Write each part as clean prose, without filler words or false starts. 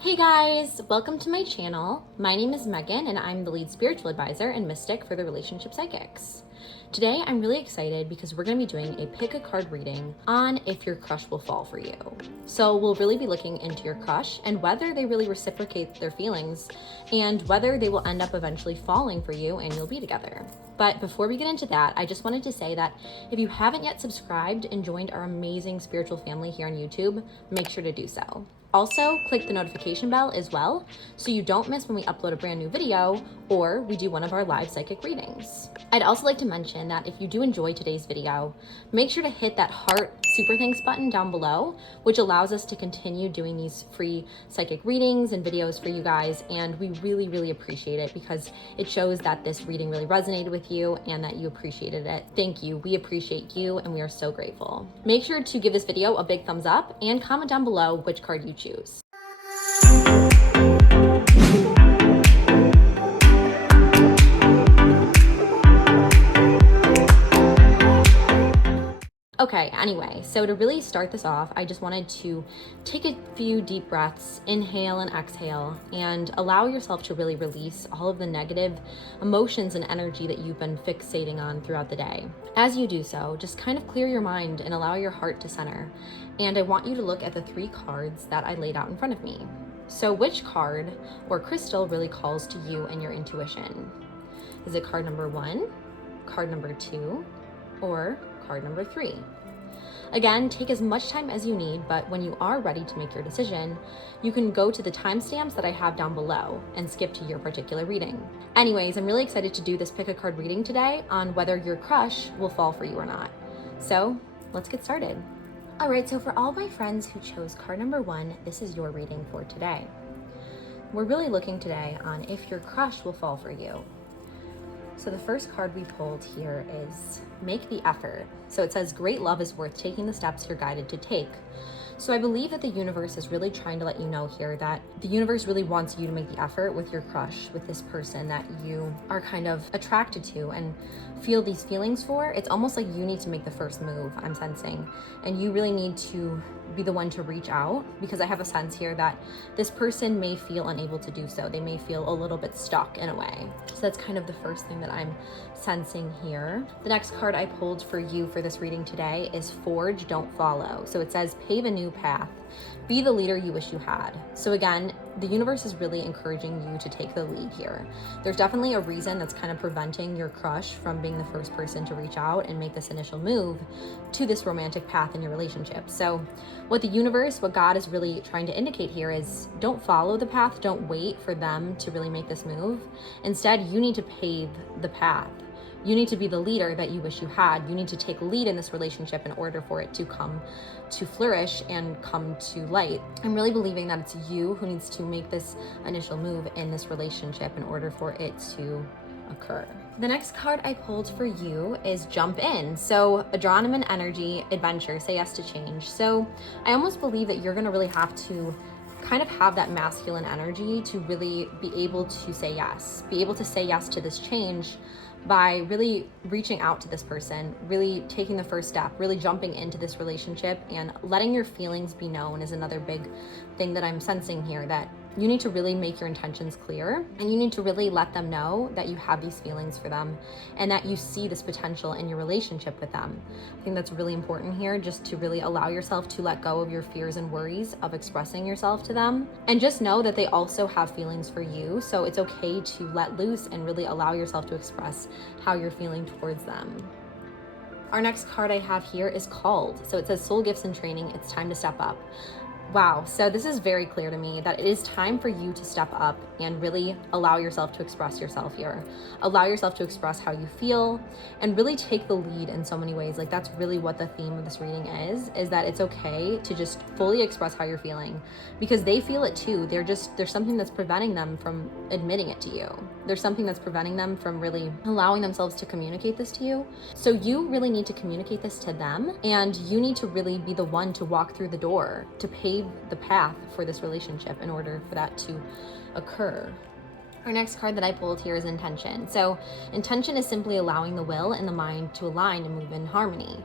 Hey guys, welcome to my channel. My name is Megan and I'm the lead spiritual advisor and mystic for the Relationship Psychics. Today I'm really excited because we're going to be doing a pick a card reading on if your crush will fall for you. So we'll really be looking into your crush and whether they really reciprocate their feelings and whether they will end up eventually falling for you and you'll be together. But before we get into that, I just wanted to say that if you haven't yet subscribed and joined our amazing spiritual family here on YouTube, make sure to do so. Also, click the notification bell as well so you don't miss when we upload a brand new video or we do one of our live psychic readings. I'd also like to mention that if you do enjoy today's video, make sure to hit that heart super thanks button down below, which allows us to continue doing these free psychic readings and videos for you guys. And we really appreciate it because it shows that this reading really resonated with you and that you appreciated it. Thank you. We appreciate you and we are so grateful. Make sure to give this video a big thumbs up and comment down below which card you choose. Okay, anyway, so to really start this off, I just wanted to take a few deep breaths, inhale and exhale, and allow yourself to really release all of the negative emotions and energy that you've been fixating on throughout the day. As you do so, just kind of clear your mind and allow your heart to center. And I want you to look at the 3 cards that I laid out in front of me. So which card or crystal really calls to you and your intuition? Is it card number 1, card number 2, or card number 3? Again, take as much time as you need, but when you are ready to make your decision, you can go to the timestamps that I have down below and skip to your particular reading. Anyways, I'm really excited to do this pick a card reading today on whether your crush will fall for you or not. So let's get started. All right, so for all my friends who chose card number 1, this is your reading for today. We're really looking today on if your crush will fall for you. So the first card we pulled here is make the effort. So it says great love is worth taking the steps you're guided to take. So I believe that the universe is really trying to let you know here that the universe really wants you to make the effort with your crush, with this person that you are kind of attracted to and feel these feelings for. It's almost like you need to make the first move, I'm sensing, and you really need to be the one to reach out, because I have a sense here that this person may feel unable to do so. They may feel a little bit stuck in a way. So that's kind of the first thing that I'm sensing here. The next card I pulled for you for this reading today is Forge, Don't Follow. So it says pave a new path. Be the leader you wish you had. So again, the universe is really encouraging you to take the lead here. There's definitely a reason that's kind of preventing your crush from being the first person to reach out and make this initial move to this romantic path in your relationship. So what the universe, what God is really trying to indicate here is don't follow the path, don't wait for them to really make this move. Instead, you need to pave the path. You need to be the leader that you wish you had. You need to take lead in this relationship in order for it to come to flourish and come to light. I'm really believing that it's you who needs to make this initial move in this relationship in order for it to occur. The next card I pulled for you is Jump In. So Adrenaline Energy, Adventure, Say Yes to Change. So I almost believe that you're gonna really have to kind of have that masculine energy to really be able to say yes to this change by really reaching out to this person, really taking the first step, really jumping into this relationship and letting your feelings be known is another big thing that I'm sensing here, that you need to really make your intentions clear and you need to really let them know that you have these feelings for them and that you see this potential in your relationship with them. I think that's really important here, just to really allow yourself to let go of your fears and worries of expressing yourself to them, and just know that they also have feelings for you. So it's okay to let loose and really allow yourself to express how you're feeling towards them. Our next card I have here is Called. So it says Soul Gifts and Training, it's time to step up. Wow, so this is very clear to me that it is time for you to step up and really allow yourself to express yourself here. Allow yourself to express how you feel and really take the lead in so many ways. Like, that's really what the theme of this reading is that it's okay to just fully express how you're feeling, because they feel it too. There's something that's preventing them from admitting it to you. There's something that's preventing them from really allowing themselves to communicate this to you. So you really need to communicate this to them, and you need to really be the one to walk through the door, to pave the path for this relationship in order for that to occur. Our next card that I pulled here is Intention. So intention is simply allowing the will and the mind to align and move in harmony.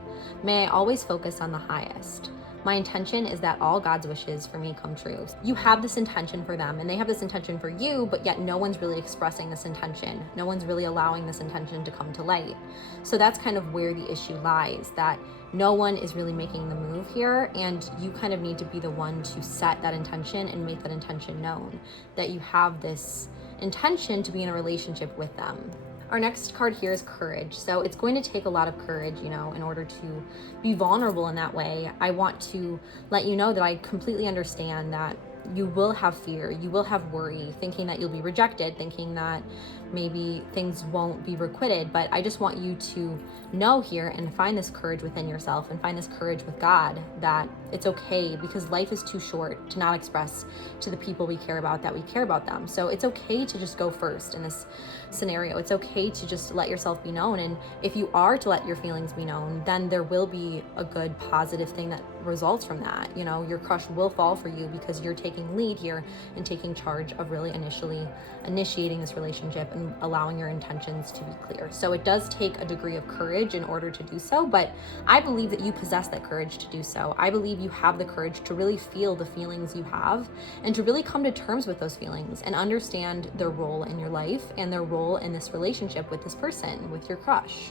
May I always focus on the highest. My intention is that all God's wishes for me come true. You have this intention for them and they have this intention for you, but yet no one's really expressing this intention. No one's really allowing this intention to come to light. So that's kind of where the issue lies, that no one is really making the move here, and you kind of need to be the one to set that intention and make that intention known, that you have this intention to be in a relationship with them. Our next card here is courage. So it's going to take a lot of courage, in order to be vulnerable in that way. I want to let you know that I completely understand that you will have fear, you will have worry, thinking that you'll be rejected, thinking that maybe things won't be requited, but I just want you to know here and find this courage within yourself and find this courage with God that it's okay, because life is too short to not express to the people we care about that we care about them. So it's okay to just go first in this scenario. It's okay to just let yourself be known, and if you are to let your feelings be known, then there will be a good positive thing that results from that. Your crush will fall for you because you're taking lead here and taking charge of really initially initiating this relationship and allowing your intentions to be clear. So it does take a degree of courage in order to do so, but I believe that you possess that courage to do so. I believe you have the courage to really feel the feelings you have and to really come to terms with those feelings and understand their role in your life and their role in this relationship with this person, with your crush.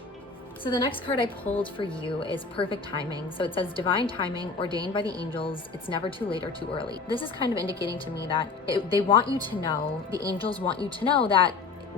So the next card I pulled for you is perfect timing. So it says divine timing ordained by the angels. It's never too late or too early. This is kind of indicating to me that they want you to know, the angels want you to know that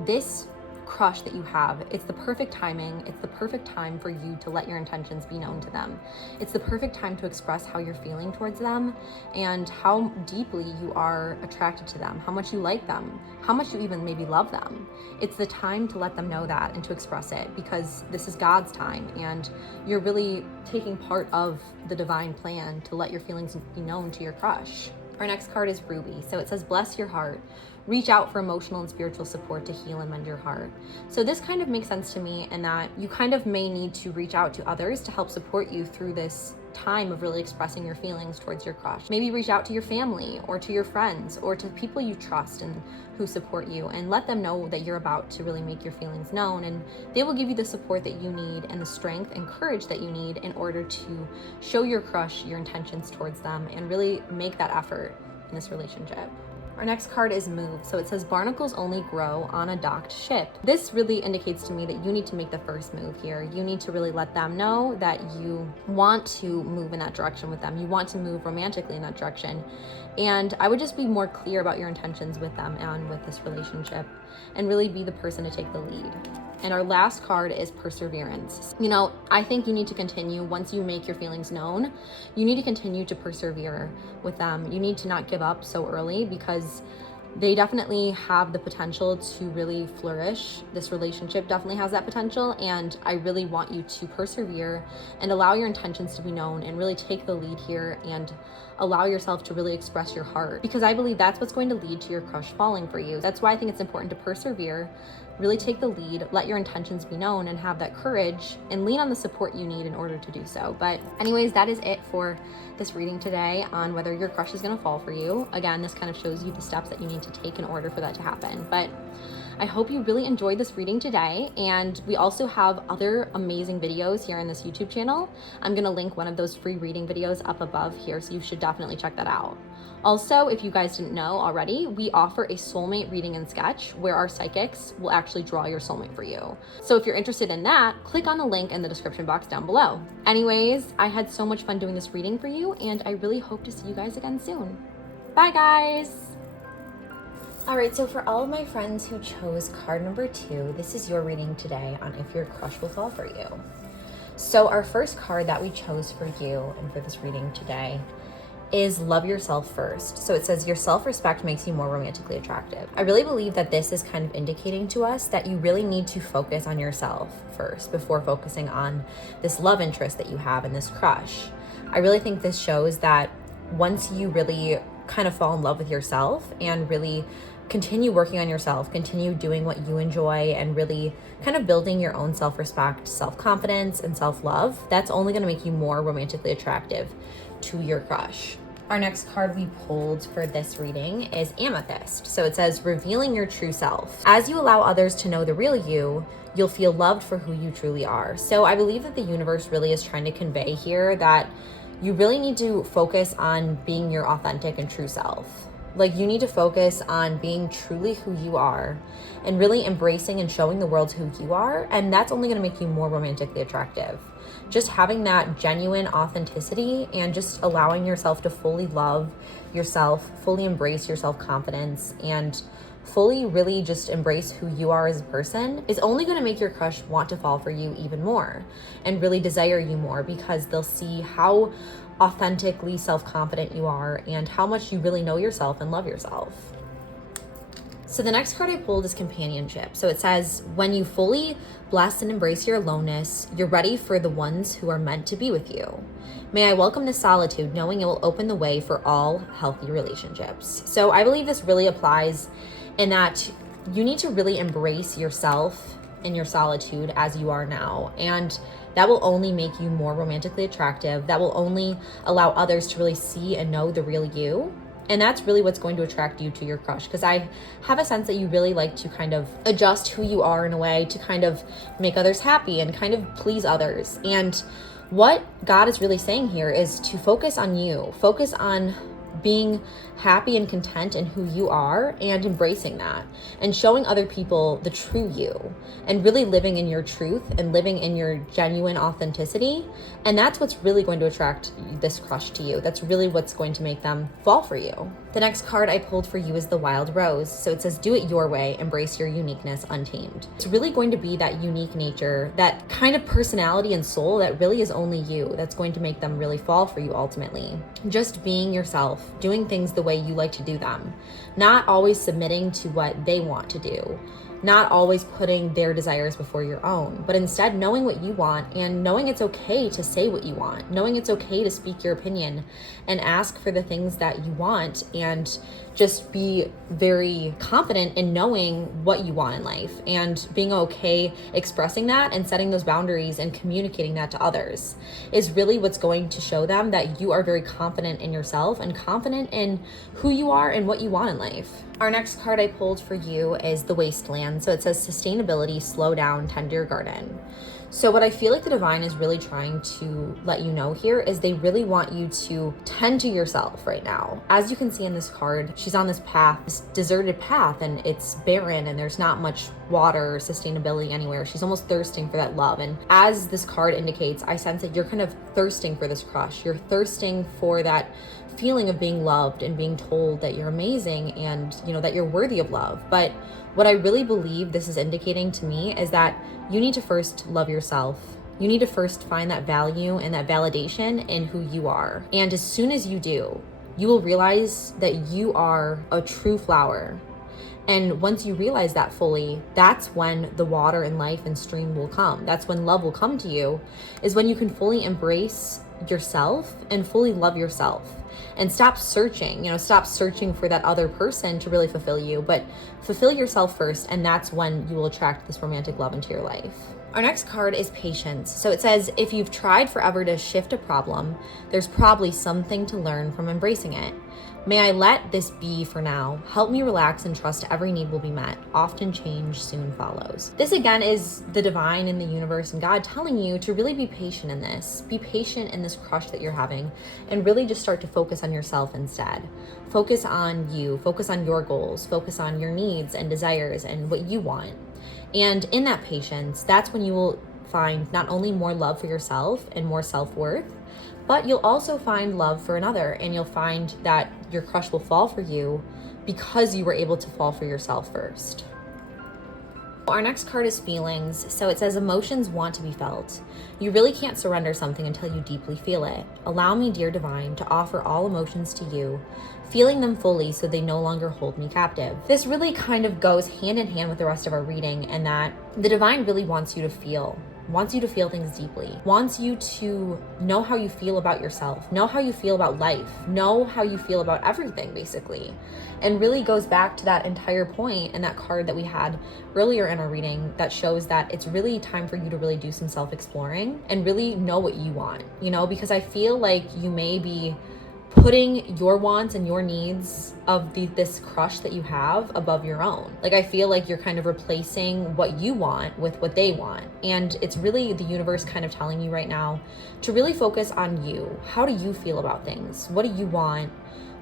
this crush that you have, it's the perfect timing. It's the perfect time for you to let your intentions be known to them. It's the perfect time to express how you're feeling towards them and how deeply you are attracted to them, how much you like them, how much you even maybe love them. It's the time to let them know that and to express it, because this is God's time and you're really taking part of the divine plan to let your feelings be known to your crush. Our next card is Ruby. So it says, bless your heart. Reach out for emotional and spiritual support to heal and mend your heart. So this kind of makes sense to me in that you kind of may need to reach out to others to help support you through this time of really expressing your feelings towards your crush. Maybe reach out to your family or to your friends or to people you trust and who support you, and let them know that you're about to really make your feelings known, and they will give you the support that you need and the strength and courage that you need in order to show your crush your intentions towards them and really make that effort in this relationship. Our next card is move. So it says barnacles only grow on a docked ship. This really indicates to me that you need to make the first move here. You need to really let them know that you want to move in that direction with them. You want to move romantically in that direction. And I would just be more clear about your intentions with them and with this relationship and really be the person to take the lead. And our last card is perseverance. I think you need to continue once you make your feelings known. You need to continue to persevere with them. You need to not give up so early, because they definitely have the potential to really flourish. This relationship definitely has that potential, and I really want you to persevere and allow your intentions to be known and really take the lead here and allow yourself to really express your heart, because I believe that's what's going to lead to your crush falling for you. That's why I think it's important to persevere, really take the lead, let your intentions be known, and have that courage and lean on the support you need in order to do so. But anyways, that is it for this reading today on whether your crush is going to fall for you. Again, this kind of shows you the steps that you need to take in order for that to happen. But I hope you really enjoyed this reading today, and we also have other amazing videos here on this YouTube channel. I'm going to link one of those free reading videos up above here, so you should definitely check that out. Also, if you guys didn't know already, we offer a soulmate reading and sketch where our psychics will actually draw your soulmate for you. So if you're interested in that, click on the link in the description box down below. Anyways, I had so much fun doing this reading for you, and I really hope to see you guys again soon. Bye, guys! Alright, so for all of my friends who chose card number 2, this is your reading today on if your crush will fall for you. So our first card that we chose for you and for this reading today is love yourself first. So it says your self-respect makes you more romantically attractive. I really believe that this is kind of indicating to us that you really need to focus on yourself first before focusing on this love interest that you have in this crush. I really think this shows that once you really kind of fall in love with yourself and really continue working on yourself, continue doing what you enjoy, and really kind of building your own self-respect, self-confidence, and self-love, that's only going to make you more romantically attractive to your crush. Our next card we pulled for this reading is Amethyst. So it says, revealing your true self. As you allow others to know the real you, you'll feel loved for who you truly are. So I believe that the universe really is trying to convey here that you really need to focus on being your authentic and true self. Like, you need to focus on being truly who you are and really embracing and showing the world who you are. And that's only going to make you more romantically attractive. Just having that genuine authenticity and just allowing yourself to fully love yourself, fully embrace your self-confidence, and fully really just embrace who you are as a person is only going to make your crush want to fall for you even more and really desire you more, because they'll see how authentically self-confident you are and how much you really know yourself and love yourself. So the next card I pulled is companionship. So it says, when you fully bless and embrace your aloneness, you're ready for the ones who are meant to be with you. May I welcome this solitude, knowing it will open the way for all healthy relationships. So I believe this really applies in that you need to really embrace yourself in your solitude as you are now. And that will only make you more romantically attractive. That will only allow others to really see and know the real you. And that's really what's going to attract you to your crush, because I have a sense that you really like to kind of adjust who you are in a way to kind of make others happy and kind of please others. And what God is really saying here is to focus on you, focus on being happy and content in who you are and embracing that and showing other people the true you and really living in your truth and living in your genuine authenticity. And that's what's really going to attract this crush to you. That's really what's going to make them fall for you. The next card I pulled for you is the Wild Rose. So it says, do it your way, embrace your uniqueness untamed. It's really going to be that unique nature, that kind of personality and soul that really is only you, that's going to make them really fall for you ultimately. Just being yourself, doing things the way you like to do them, not always submitting to what they want to do, not always putting their desires before your own, but instead knowing what you want and knowing it's okay to say what you want, knowing it's okay to speak your opinion and ask for the things that you want, and just be very confident in knowing what you want in life and being okay expressing that and setting those boundaries and communicating that to others is really what's going to show them that you are very confident in yourself and confident in who you are and what you want in life. Our next card I pulled for you is the Wasteland. So it says, sustainability, slow down, tend your garden. So what I feel like the divine is really trying to let you know here is they really want you to tend to yourself right now. As you can see in this card, she's on this path, this deserted path, and it's barren and there's not much water or sustainability anywhere. She's almost thirsting for that love. And as this card indicates, I sense that you're kind of thirsting for this crush. You're thirsting for that feeling of being loved and being told that you're amazing and, you know, that you're worthy of love. But what I really believe this is indicating to me is that you need to first love yourself. You need to first find that value and that validation in who you are. And as soon as you do, you will realize that you are a true flower. And once you realize that fully, that's when the water and life and stream will come. That's when love will come to you, is when you can fully embrace yourself and fully love yourself. And stop searching for that other person to really fulfill you, but fulfill yourself first, and that's when you will attract this romantic love into your life. Our next card is patience. So it says, if you've tried forever to shift a problem, there's probably something to learn from embracing it. May I let this be for now. Help me relax and trust every need will be met. Often change soon follows. This again is the divine in the universe and God telling you to really be patient in this. Be patient in this crush that you're having and really just start to focus on yourself instead. Focus on you, focus on your goals, focus on your needs and desires and what you want. And in that patience, that's when you will find not only more love for yourself and more self-worth, but you'll also find love for another, and you'll find that your crush will fall for you because you were able to fall for yourself first. Our next card is feelings. So it says, emotions want to be felt. You really can't surrender something until you deeply feel it. Allow me, dear divine, to offer all emotions to you, feeling them fully so they no longer hold me captive. This really kind of goes hand in hand with the rest of our reading, and that the divine really wants you to feel things deeply, wants you to know how you feel about yourself, know how you feel about life, know how you feel about everything basically. And really goes back to that entire point in that card that we had earlier in our reading that shows that it's really time for you to really do some self-exploring and really know what you want, because I feel like you may be putting your wants and your needs of this crush that you have above your own. Like, I feel like you're kind of replacing what you want with what they want. And it's really the universe kind of telling you right now to really focus on you. How do you feel about things? What do you want?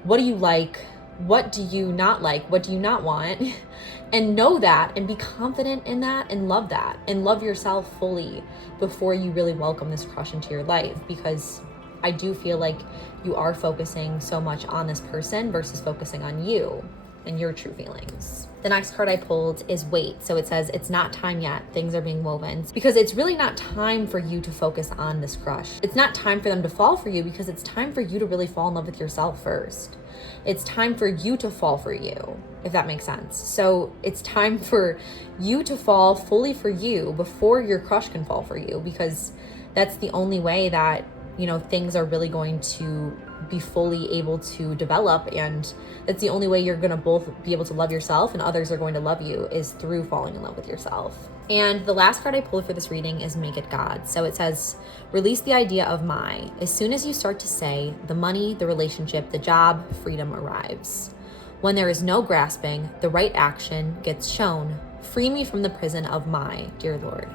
What do you like? What do you not like? What do you not want? And know that and be confident in that and love yourself fully before you really welcome this crush into your life, because I do feel like you are focusing so much on this person versus focusing on you and your true feelings. The next card I pulled is wait. So it says, it's not time yet. Things are being woven. Because it's really not time for you to focus on this crush. It's not time for them to fall for you, because it's time for you to really fall in love with yourself first. It's time for you to fall for you, if that makes sense. So it's time for you to fall fully for you before your crush can fall for you, because that's the only way that, you know, things are really going to be fully able to develop, and that's the only way you're going to both be able to love yourself and others are going to love you, is through falling in love with yourself. And the last card I pulled for this reading is Make It God. So it says, release the idea of my. As soon as you start to say, the money, the relationship, the job, freedom arrives. When there is no grasping, the right action gets shown. Free me from the prison of my, dear Lord.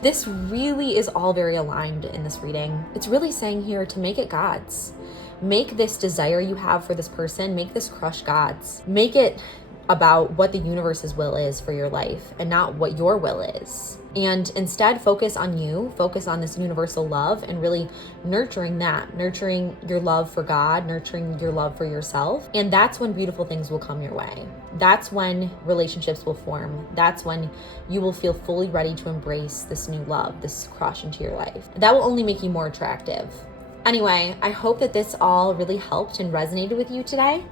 This really is all very aligned in this reading. It's really saying here to make it God's. Make this desire you have for this person, make this crush God's. Make it about what the universe's will is for your life and not what your will is. And instead focus on you, focus on this universal love and really nurturing that, nurturing your love for God, nurturing your love for yourself. And that's when beautiful things will come your way. That's when relationships will form. That's when you will feel fully ready to embrace this new love, this crush into your life. That will only make you more attractive. Anyway, I hope that this all really helped and resonated with you today.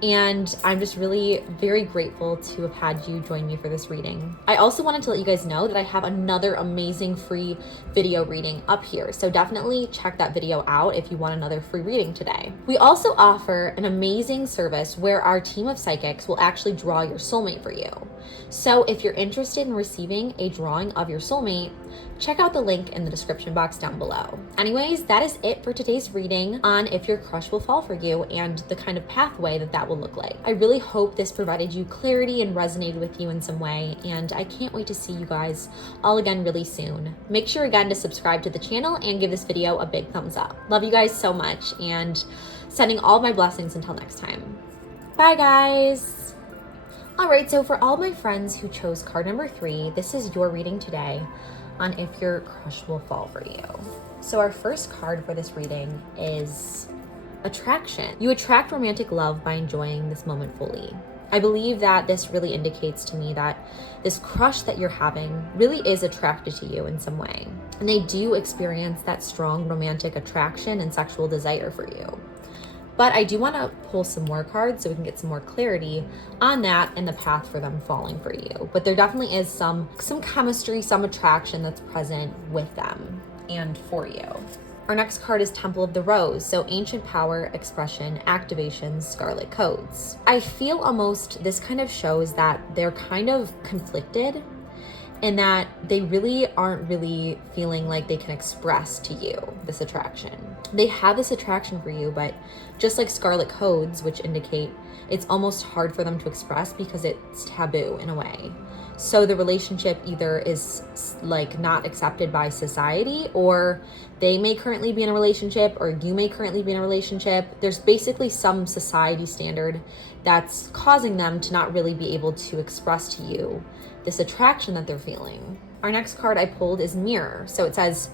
And I'm just really very grateful to have had you join me for this reading. I also wanted to let you guys know that I have another amazing free video reading up here. So definitely check that video out if you want another free reading today. We also offer an amazing service where our team of psychics will actually draw your soulmate for you. So if you're interested in receiving a drawing of your soulmate, check out the link in the description box down below. Anyways, that is it for today's reading on if your crush will fall for you and the kind of pathway that will look like. I really hope this provided you clarity and resonated with you in some way, and I can't wait to see you guys all again really soon. Make sure again to subscribe to the channel and give this video a big thumbs up. Love you guys so much, and sending all my blessings until next time. Bye guys! Alright, so for all my friends who chose card number 3, this is your reading today on if your crush will fall for you. So our first card for this reading is Attraction. You attract romantic love by enjoying this moment fully. I believe that this really indicates to me that this crush that you're having really is attracted to you in some way. And they do experience that strong romantic attraction and sexual desire for you. But I do want to pull some more cards so we can get some more clarity on that and the path for them falling for you. But there definitely is some chemistry, some attraction that's present with them and for you. Our next card is Temple of the Rose. So ancient power, expression, activations, scarlet codes. I feel almost this kind of shows that they're kind of conflicted in that they really aren't really feeling like they can express to you this attraction. They have this attraction for you, but just like scarlet codes, which indicate it's almost hard for them to express because it's taboo in a way. So the relationship either is like not accepted by society, or they may currently be in a relationship, or you may currently be in a relationship. There's basically some society standard that's causing them to not really be able to express to you this attraction that they're feeling. Our next card I pulled is Mirror. So it says,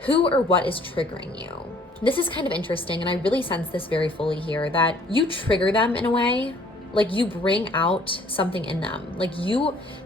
who or what is triggering you? This is kind of interesting, and I really sense this very fully here, that you trigger them in a way. Like you bring out something in them. Like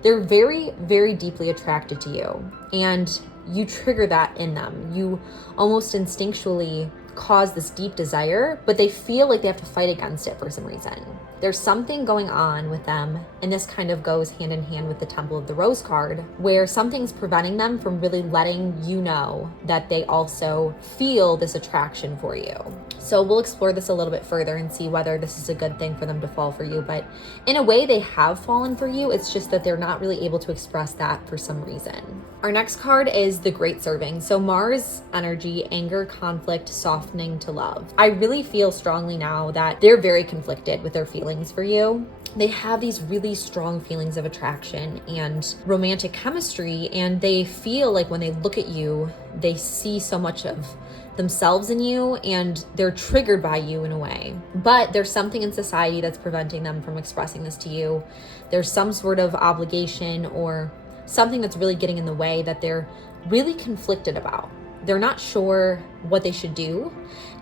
they're very, very deeply attracted to you, and you trigger that in them. You almost instinctually cause this deep desire, but they feel like they have to fight against it for some reason. There's something going on with them, and this kind of goes hand in hand with the Temple of the Rose card, where something's preventing them from really letting you know that they also feel this attraction for you. So we'll explore this a little bit further and see whether this is a good thing for them to fall for you. But in a way, they have fallen for you. It's just that they're not really able to express that for some reason. Our next card is the Great Serving. So Mars energy, anger, conflict, soft softening to love. I really feel strongly now that they're very conflicted with their feelings for you. They have these really strong feelings of attraction and romantic chemistry, and they feel like when they look at you, they see so much of themselves in you and they're triggered by you in a way. But there's something in society that's preventing them from expressing this to you. There's some sort of obligation or something that's really getting in the way that they're really conflicted about. They're not sure what they should do,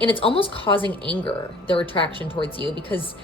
and it's almost causing anger, their attraction towards you, because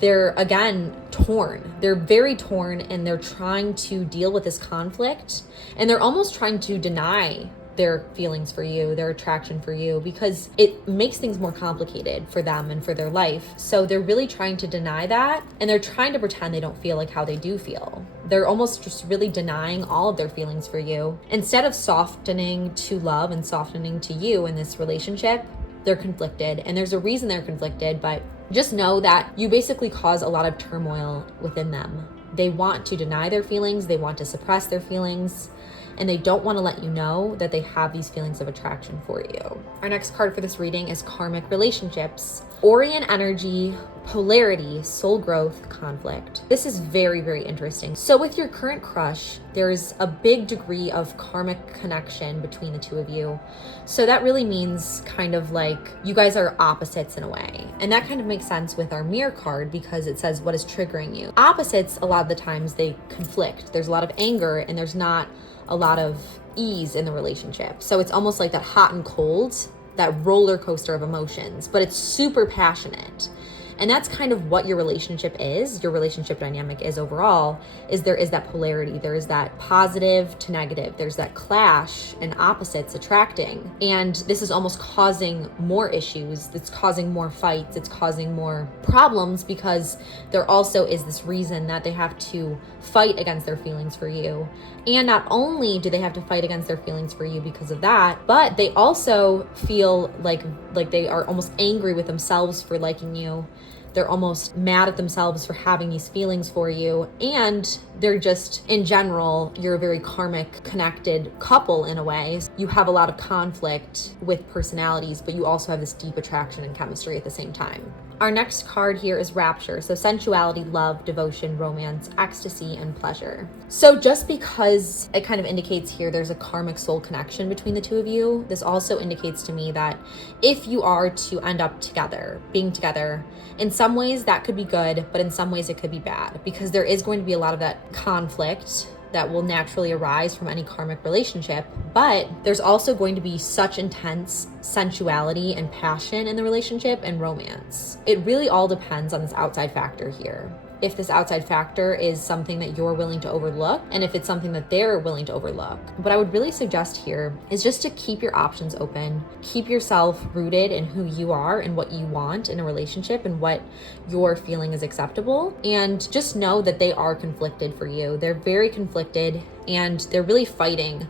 they're, again, torn. They're very torn, and they're trying to deal with this conflict, and they're almost trying to deny their feelings for you, their attraction for you, because it makes things more complicated for them and for their life. So they're really trying to deny that, and they're trying to pretend they don't feel like how they do feel. They're almost just really denying all of their feelings for you. Instead of softening to love and softening to you in this relationship, they're conflicted, and there's a reason they're conflicted, but just know that you basically cause a lot of turmoil within them. They want to deny their feelings, they want to suppress their feelings, and they don't want to let you know that they have these feelings of attraction for you. Our next card for this reading is karmic relationships. Orion energy, polarity, soul growth, conflict. This is very, very interesting. So with your current crush, there's a big degree of karmic connection between the two of you. So that really means kind of like you guys are opposites in a way. And that kind of makes sense with our mirror card because it says what is triggering you. Opposites, a lot of the times they conflict. There's a lot of anger and there's not a lot of ease in the relationship. So it's almost like that hot and cold, that roller coaster of emotions, but it's super passionate. And that's kind of what your relationship is, your relationship dynamic is overall, is there is that polarity, there is that positive to negative, there's that clash and opposites attracting. And this is almost causing more issues, it's causing more fights, it's causing more problems because there also is this reason that they have to fight against their feelings for you. And not only do they have to fight against their feelings for you because of that, but they also feel like they are almost angry with themselves for liking you. They're almost mad at themselves for having these feelings for you. And they're just, in general, you're a very karmic connected couple in a way. You have a lot of conflict with personalities, but you also have this deep attraction and chemistry at the same time. Our next card here is rapture. So sensuality, love, devotion, romance, ecstasy, and pleasure. So just because it kind of indicates here there's a karmic soul connection between the two of you, this also indicates to me that if you are to end up together, being together, in some ways that could be good, but in some ways it could be bad because there is going to be a lot of that conflict that will naturally arise from any karmic relationship, but there's also going to be such intense sensuality and passion in the relationship and romance. It really all depends on this outside factor here. If this outside factor is something that you're willing to overlook, and if it's something that they're willing to overlook. What I would really suggest here is just to keep your options open, keep yourself rooted in who you are and what you want in a relationship and what you're feeling is acceptable, and just know that they are conflicted for you. They're very conflicted and they're really fighting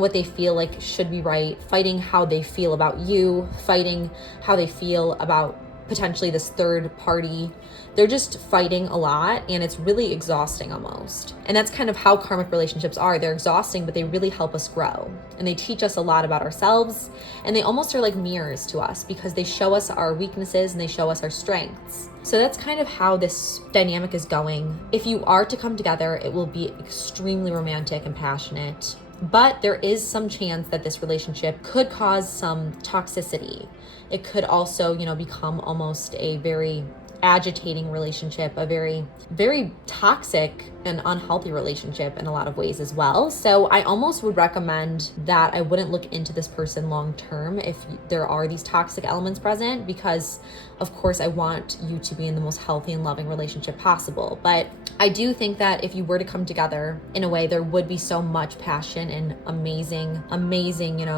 what they feel like should be right, fighting how they feel about you, fighting how they feel about potentially this third party. They're just fighting a lot and it's really exhausting almost. And that's kind of how karmic relationships are. They're exhausting, but they really help us grow. And they teach us a lot about ourselves, and they almost are like mirrors to us because they show us our weaknesses and they show us our strengths. So that's kind of how this dynamic is going. If you are to come together, it will be extremely romantic and passionate. But there is some chance that this relationship could cause some toxicity. It could also, become almost a very agitating relationship, a very, very toxic and unhealthy relationship in a lot of ways as well. So I almost would recommend that I wouldn't look into this person long term if there are these toxic elements present, because of course I want you to be in the most healthy and loving relationship possible. But I do think that if you were to come together in a way, there would be so much passion and amazing,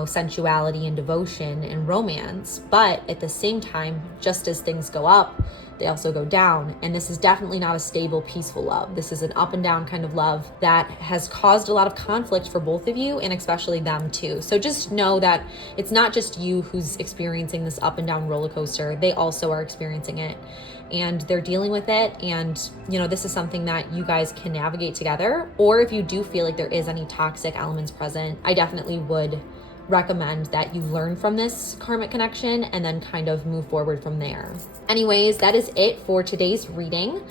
sensuality and devotion and romance. But at the same time, just as things go up, they also go down. And this is definitely not a stable, peaceful love. This is an up and down kind of love that has caused a lot of conflict for both of you, and especially them too. So just know that it's not just you who's experiencing this up and down roller coaster. They also are experiencing it and they're dealing with it. And, this is something that you guys can navigate together. Or if you do feel like there is any toxic elements present, I definitely would recommend that you learn from this karmic connection and then kind of move forward from there. Anyways, that is it for today's reading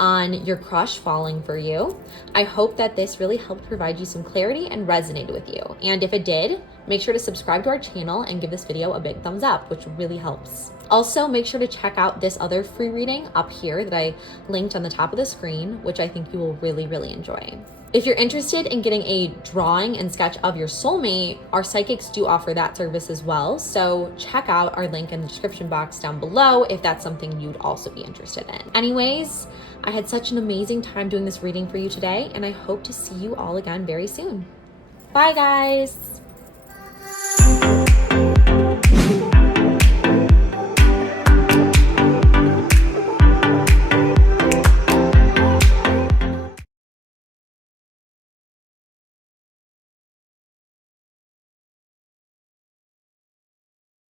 on your crush falling for you. I hope that this really helped provide you some clarity and resonated with you. And if it did, make sure to subscribe to our channel and give this video a big thumbs up, which really helps. Also, make sure to check out this other free reading up here that I linked on the top of the screen, which I think you will really, really enjoy. If you're interested in getting a drawing and sketch of your soulmate, our psychics do offer that service as well. So check out our link in the description box down below if that's something you'd also be interested in. Anyways, I had such an amazing time doing this reading for you today, and I hope to see you all again very soon. Bye, guys.